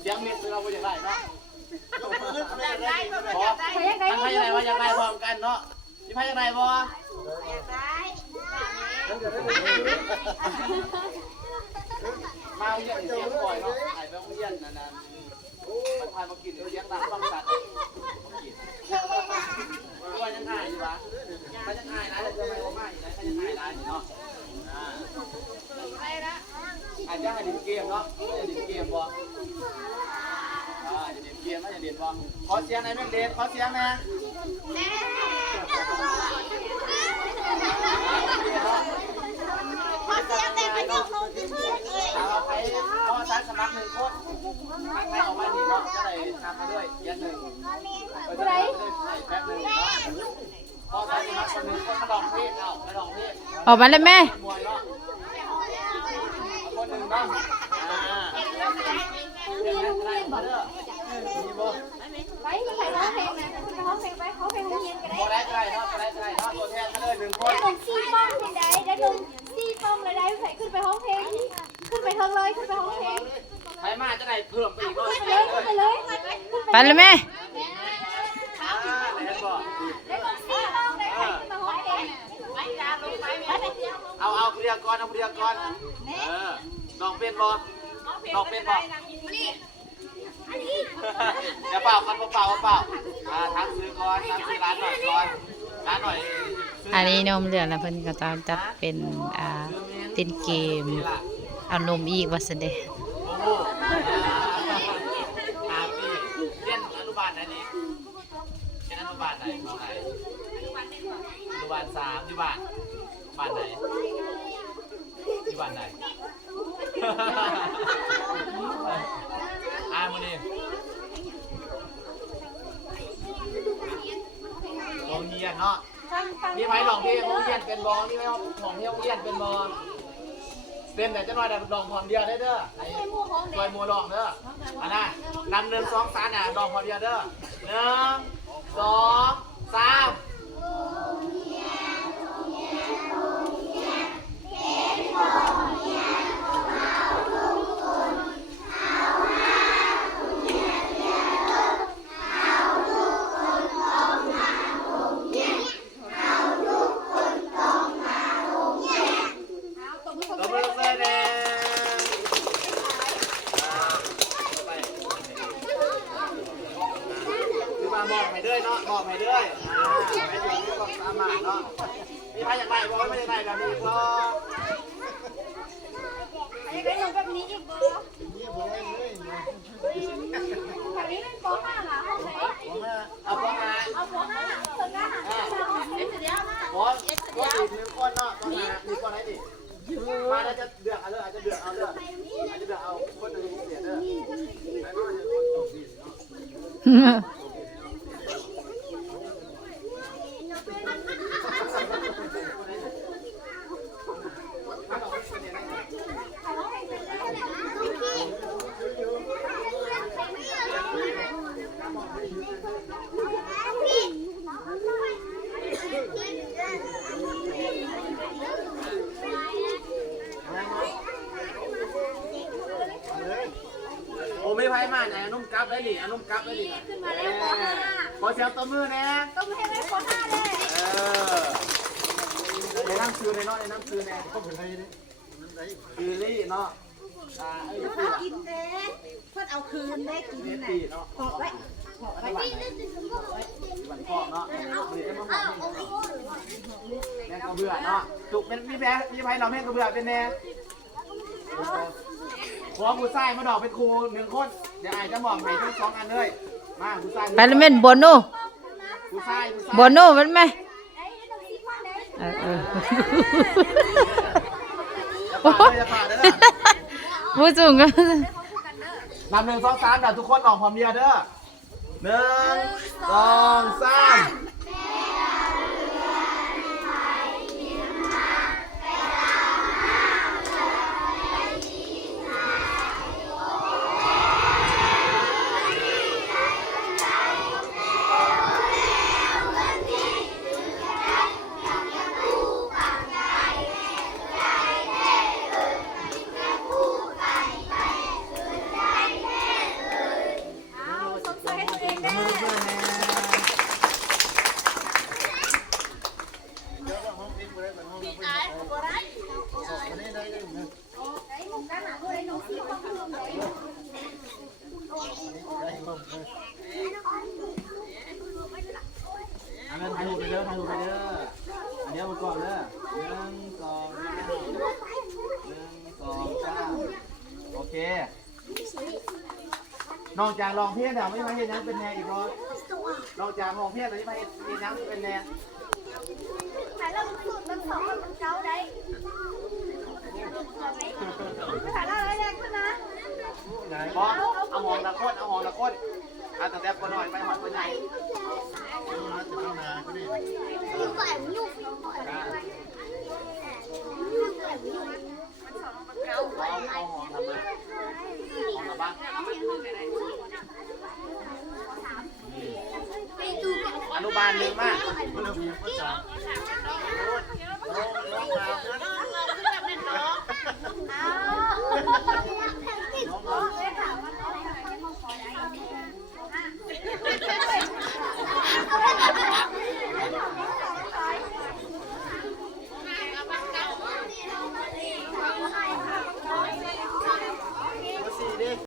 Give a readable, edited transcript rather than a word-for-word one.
เสียงเม็ดเราไม่อยากได้เนาะขอ ใครอยากได้ ทั้งใครยังไงว่าอยากได้พร้อมกันเนาะพี่พายยังไงบ่มาเยี่ยมเสียงบ่อยเนาะไอ้แม่เยี่ยมนั่นมันพามากินเลี้ยงตามต้องสัตว์ว่ายังไงอยู่วะมันยังไงนะจะไม่ว่าไม่นะยังไงนะเนาะอาจจะให้ดินเกมเนาะจะดินเกมบ่จะดินเกมนะจะดินบ่ขอเสียงในแม่เด็ดขอเสียงนะขอเสียงแต่ไม่ต้องลงที่ชื่อเอง เอาไปพ่อสายสมัคร1 คนให้ออกมาดีเนาะจะได้ทำไปด้วยยัน1ผู้ใดแป๊บนึงเนาะพ่อสายสมัคร1 คนมาลองเพลงเอามาลองเพลง ออกมาเลยแม่ มวยเนาะคนหนึ่งเนาะเดี๋ยวนั้นได้มาเด้อมีบ่ ไปใครร้องเพลงนะร้องเพลงไปเขาเพลงเย็นกัน บ่ได้เนาะบ่ได้เนาะตัวแทนมาเลย1 คน ได้ลงซีป้องเพลงใดได้ลงซีป้องเลยได้ใส่ขึ้นไปห้องเพลงขึ้นไปทางเลยขึ้นไปห้องเพลง ใครมาจะได้เพิ่มไปอีกเนาะ ขึ้นไปเลยขึ้นไปเลย ไปเลยแม่ ได้บ่ ได้ลงซีป้องเลยขึ้นไปห้องเพลงไปจ้าลงไปเอาเคลียร์ก่อนเอาเคลียร์ก่อนน้องเป็นบ่น้องเป็นบ่อย่าเปล่าคันเปล่าทักซื้อก่อนทักซื้อร้านหน่อยก่อนร้านหน่อย อันนี้นมเหลืองแล้วเพิ่นก็จะจัดเป็นเต้นเกมเอานมอีกว่าซั่นเด้ โอ้โหปีเรียนอนุบาลไหนนี่เรียนอนุบาลไหนของไหนอนุบาล3ที่บ้านบ้านไหนที่บ้านไหนมื้อนี้โรงเรียนเนาะมีไผลองเพลงโรงเรียนเป็นบ่มีไผลองเพลงโรงเรียนเป็นบ่เป็นแต่จะน้อยได้ลองพร้อมเดียวได้เด้อซอยมัวลองเด้ออันน่ะนำ1 2 3น่ะลองพร้อมเดียวเด้อ1 2 3บอกให้ด้วยเนาะบอกให้ด้วยไม่ถึงก็สามารถเนาะมีใครอยากได้บ่ไม่อยากได้แบบนี้ก็ อยากได้ลงแบบนี้อีกบ่แบบนี้เป็นป .5 เหรอห้องไหน เอาพวกมา เอาป .5 คนละเอ็ดเดียวนะ บอสก็ติด1 คนเนาะต้องมามีคนไหนดิมาแล้วจะเดือดเอาเลยอาจจะเดือดเอาเลยอาจจะเดือดเอาคนหนึ่งเสียเด้อแล้วก็จะคนตกดินเนาะโอ้ไม่ไพ่มาไหนนุ่มกับได้ดินุ่มกับได้ดิขอเสียงตบมือนะ ต้องให้ได้ป .5 เลย ในน้ำซื้อในเนาะในน้ำซื้อในก็เป็นอะไรนี่คือลี่เนาะกินเด้เพื่อนเอาคืนได้กิน เน น่ะ ตีเนาะ ขอบไว้ขอบไว้ วันพ่อเนาะหรือจะมาบอกแม่ก็เบื่อเนาะจุกเป็นมีแพ้มีไพ่เราแม่ก็เบื่อเป็นแน่ขอผู้ชายมาดอกเป็นครู1 คนเดี๋ยวไอ้จะบอกให้ทั้ง2 อันเลยมาผู้ชาย ไปเลยแม่โบโน่ ผู้ชาย โบโน่มันแม่จะผ่านเด้อ ผู้สูงก็ นำ1 2 3เดี๋ยวทุกคนออกพร้อมเดียวเด้อ1 2 3 อันนั้นถ่ายรูปไปเด้อถ่ายรูปไปเด้ออันเดียวมาก่อนเด้อ1 2 3โอเคนอกจากลองเพี้ยนเดี๋ยวไม่มาเห็นยังเป็นแนวอีกร้อยนอกจากลองเพี้ยนแล้วไม่มาเห็นยังเป็นแนว ถ่ายแล้วมันสุดมันสองมันเก้าได้ถ่ายแล้วอะไรแรกขึ้นนะ บอสเอาหองตะก้นเอาหองตะก้นเอาตั้งแต่คนหน่อยไปหอดคนไหน ลูกแหวนลูก เอาหองทำมาหองทำบ้างอนุบาลหนึ่งมาก